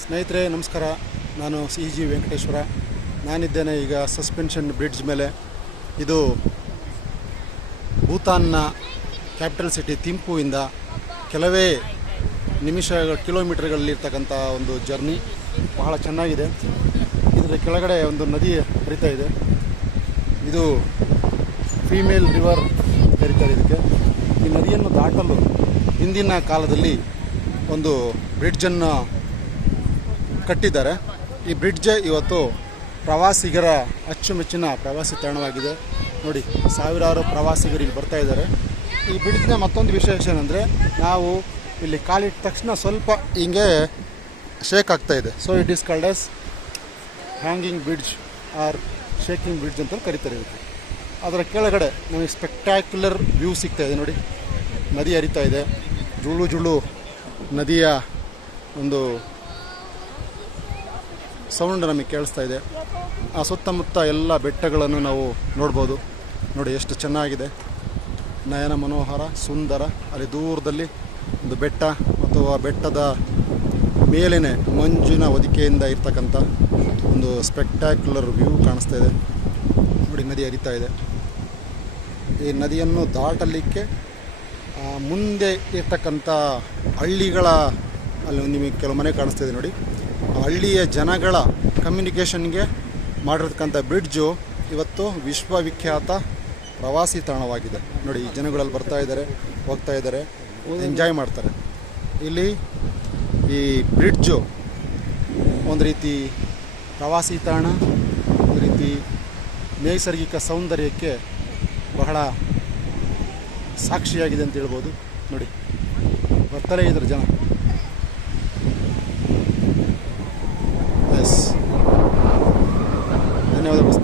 ಸ್ನೇಹಿತರೆ, ನಮಸ್ಕಾರ. ನಾನು ಸಿ ಜಿ ವೆಂಕಟೇಶ್ವರ. ನಾನಿದ್ದೇನೆ ಈಗ ಸಸ್ಪೆನ್ಷನ್ ಬ್ರಿಡ್ಜ್ ಮೇಲೆ. ಇದು ಭೂತಾನ್ನ ಕ್ಯಾಪಿಟಲ್ ಸಿಟಿ ತಿಂಪುವಿಂದ ಕೆಲವೇ ನಿಮಿಷ ಕಿಲೋಮೀಟರ್ಗಳಲ್ಲಿರ್ತಕ್ಕಂಥ ಒಂದು ಜರ್ನಿ. ಬಹಳ ಚೆನ್ನಾಗಿದೆ. ಇದರ ಕೆಳಗಡೆ ಒಂದು ನದಿ ಹರಿತಾ ಇದೆ. ಇದು ಫೀಮೇಲ್ ರಿವರ್ ಕರೀತಾರೆ ಇದಕ್ಕೆ ಈ ನದಿಯನ್ನು ದಾಟಲು ಹಿಂದಿನ ಕಾಲದಲ್ಲಿ ಒಂದು ಬ್ರಿಡ್ಜನ್ನು ಕಟ್ಟಿದ್ದಾರೆ. ಈ ಬ್ರಿಡ್ಜ್ ಇವತ್ತು ಪ್ರವಾಸಿಗರ ಅಚ್ಚುಮೆಚ್ಚಿನ ಪ್ರವಾಸಿ ತಾಣವಾಗಿದೆ. ನೋಡಿ, ಸಾವಿರಾರು ಪ್ರವಾಸಿಗರು ಇಲ್ಲಿ ಬರ್ತಾ ಇದ್ದಾರೆ. ಈ ಬ್ರಿಡ್ಜ್ನ ಮತ್ತೊಂದು ವಿಶೇಷ ಏನಂದರೆ, ನಾವು ಇಲ್ಲಿ ಕಾಲಿಟ್ಟ ತಕ್ಷಣ ಸ್ವಲ್ಪ ಹಿಂಗೆ ಶೇಕ್ ಆಗ್ತಾ ಇದೆ. So it is called as hanging bridge or shaking bridge ಅಂತ ಕರಿತಾರೆ ಇದಕ್ಕೆ. ಅದರ ಕೆಳಗಡೆ ನಮಗೆ ಸ್ಪೆಕ್ಟ್ಯಾಕ್ಯುಲರ್ ವ್ಯೂ ಸಿಗ್ತಾ ಇದೆ ನೋಡಿ. ನದಿ ಹರಿತಾ ಇದೆ. ಜುಳು ಜುಳು ನದಿಯ ಒಂದು ಸೌಂಡ್ ನಮಗೆ ಕೇಳಿಸ್ತಾ ಇದೆ. ಆ ಸುತ್ತಮುತ್ತ ಎಲ್ಲ ಬೆಟ್ಟಗಳನ್ನು ನಾವು ನೋಡ್ಬೋದು. ನೋಡಿ ಎಷ್ಟು ಚೆನ್ನಾಗಿದೆ. ನಯನ ಮನೋಹರ, ಸುಂದರ. ಅಲ್ಲಿ ದೂರದಲ್ಲಿ ಒಂದು ಬೆಟ್ಟ ಮತ್ತು ಆ ಬೆಟ್ಟದ ಮೇಲೇ ಮಂಜಿನ ಹೊದಿಕೆಯಿಂದ ಇರ್ತಕ್ಕಂಥ ಒಂದು ಸ್ಪೆಕ್ಟ್ಯಾಕ್ಯುಲರ್ ವ್ಯೂ ಕಾಣಿಸ್ತಾ ಇದೆ. ನೋಡಿ, ನದಿ ಹರಿತಾ ಇದೆ. ಈ ನದಿಯನ್ನು ದಾಟಲಿಕ್ಕೆ ಮುಂದೆ ಇರ್ತಕ್ಕಂಥ ಹಳ್ಳಿಗಳ, ಅಲ್ಲಿ ನಿಮಗೆ ಕೆಲವು ಮನೆ ಕಾಣಿಸ್ತಾ ಇದೆ ನೋಡಿ. ಹಳ್ಳಿಯ ಜನಗಳ ಕಮ್ಯುನಿಕೇಷನ್ಗೆ ಮಾಡಿರ್ತಕ್ಕಂಥ ಬ್ರಿಡ್ಜು ಇವತ್ತು ವಿಶ್ವವಿಖ್ಯಾತ ಪ್ರವಾಸಿ ತಾಣವಾಗಿದೆ. ನೋಡಿ, ಈ ಜನಗಳಲ್ಲಿ ಬರ್ತಾ ಇದ್ದಾರೆ, ಹೋಗ್ತಾ ಇದ್ದಾರೆ ಎಂಜಾಯ್ ಮಾಡ್ತಾರೆ. ಇಲ್ಲಿ ಈ ಬ್ರಿಡ್ಜು ಒಂದು ರೀತಿ ಪ್ರವಾಸಿ ತಾಣ, ಒಂದು ರೀತಿ ನೈಸರ್ಗಿಕ ಸೌಂದರ್ಯಕ್ಕೆ ಬಹಳ ಸಾಕ್ಷಿಯಾಗಿದೆ ಅಂತ ಹೇಳ್ಬೋದು. ನೋಡಿ, ಬರ್ತಾರೆ ಇದ್ರ ಜನ. ಎಸ್ ಧನ್ಯವಾದ ಸ್ನೇಹಿತರೆ